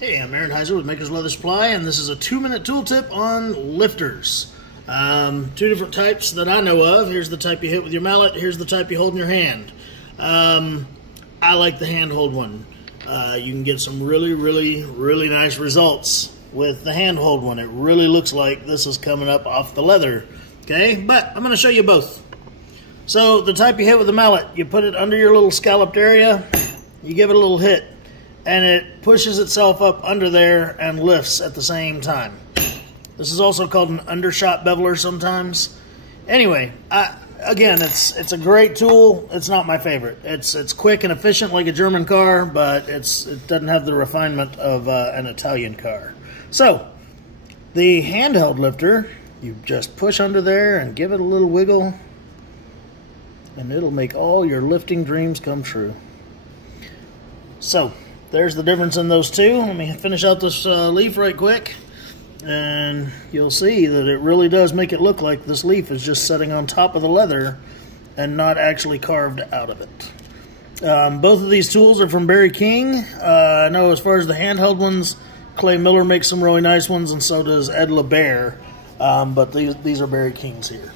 Hey, I'm Aaron Heiser with Maker's Leather Supply, and this is a 2-minute tool tip on lifters. Two different types that I know of. Here's the type you hit with your mallet. Here's the type you hold in your hand. I like the handhold one. You can get some really nice results with the handhold one. It really looks like this is coming up off the leather. Okay, but I'm going to show you both. So the type you hit with the mallet, you put it under your little scalloped area, you give it a little hit, and it pushes itself up under there and lifts at the same time. This is also called an undershot beveler sometimes. Anyway, again, it's a great tool. It's not my favorite. It's quick and efficient like a German car, but it doesn't have the refinement of an Italian car. So the handheld lifter, you just push under there and give it a little wiggle, and it'll make all your lifting dreams come true. So there's the difference in those two. Let me finish out this leaf right quick, and you'll see that it really does make it look like this leaf is just sitting on top of the leather and not actually carved out of it. Both of these tools are from Barry King. I know as far as the handheld ones, Clay Miller makes some really nice ones, and so does Ed LeBaire, but these are Barry King's here.